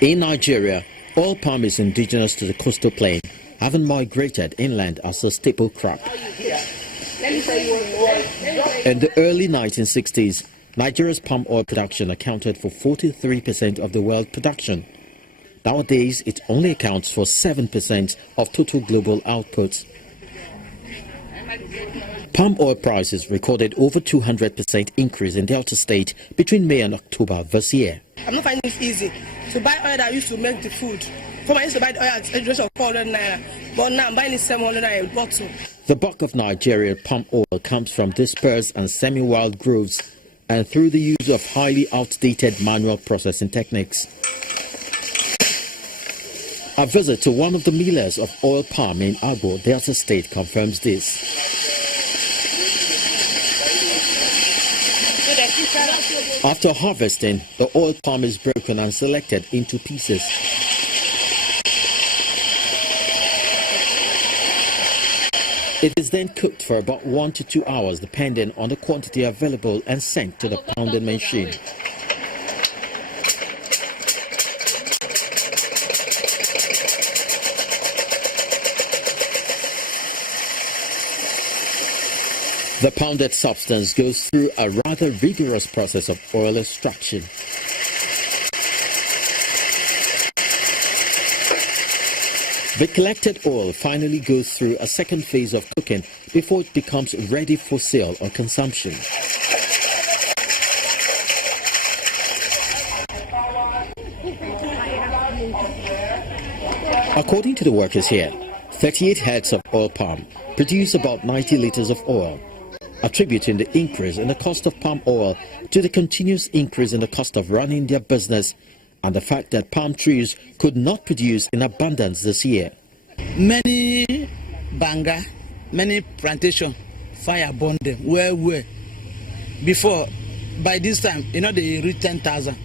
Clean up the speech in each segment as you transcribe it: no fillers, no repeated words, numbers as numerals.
In Nigeria, oil palm is indigenous to the coastal plain, having migrated inland as a staple crop. In the early 1960s, Nigeria's palm oil production accounted for 43% of the world production. Nowadays, it only accounts for 7% of total global output. Palm oil prices recorded over 200% increase in Delta State between May and October this year. I'm not finding it easy to buy oil that I used to make the food. I used to buy the oil at a rate of 400 naira, but now I'm buying it 700 naira a bottle. The bulk of Nigerian palm oil comes from dispersed and semi-wild groves and through the use of highly outdated manual processing techniques. A visit to one of the millers of oil palm in Agbo, Delta State, confirms this. After harvesting, the oil palm is broken and selected into pieces. It is then cooked for about 1 to 2 hours, depending on the quantity available, and sent to the pounding machine. The pounded substance goes through a rather rigorous process of oil extraction. The collected oil finally goes through a second phase of cooking before it becomes ready for sale or consumption. According to the workers here, 38 heads of oil palm produce about 90 liters of oil, attributing the increase in the cost of palm oil to the continuous increase in the cost of running their business and the fact that palm trees could not produce in abundance this year. Many banga, many plantation, fire burned them. Where before, by this time, they reach 10,000.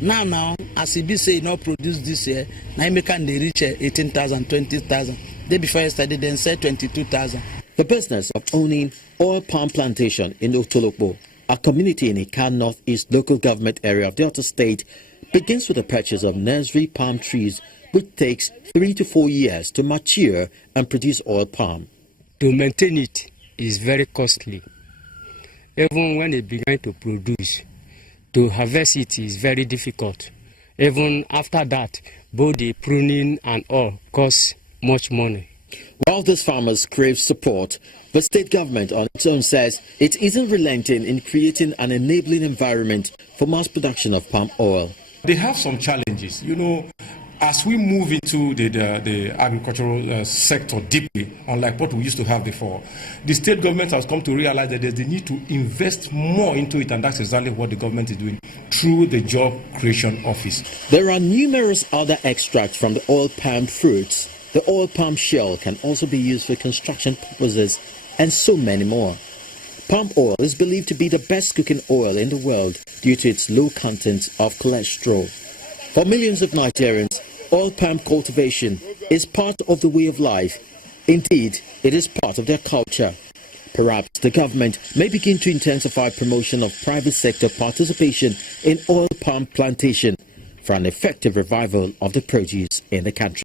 Now, as it be say, not produce this year, now they reach 18,000, 20,000. Day before yesterday, then said 22,000. The business of owning oil palm plantation in Otolokbo, a community in Ika Northeast local government area of Delta State, begins with the purchase of nursery palm trees, which takes 3 to 4 years to mature and produce oil palm. To maintain it is very costly. Even when it begins to produce, to harvest it is very difficult. Even after that, both the pruning and all costs much money. While these farmers crave support, the state government on its own says it isn't relenting in creating an enabling environment for mass production of palm oil. They have some challenges. As we move into the agricultural sector deeply, unlike what we used to have before, the state government has come to realize that there's the need to invest more into it, and that's exactly what the government is doing through the Job Creation Office. There are numerous other extracts from the oil palm fruits. The oil palm shell can also be used for construction purposes, and so many more. Palm oil is believed to be the best cooking oil in the world due to its low content of cholesterol. For millions of Nigerians, oil palm cultivation is part of the way of life. Indeed, it is part of their culture. Perhaps the government may begin to intensify promotion of private sector participation in oil palm plantation for an effective revival of the produce in the country.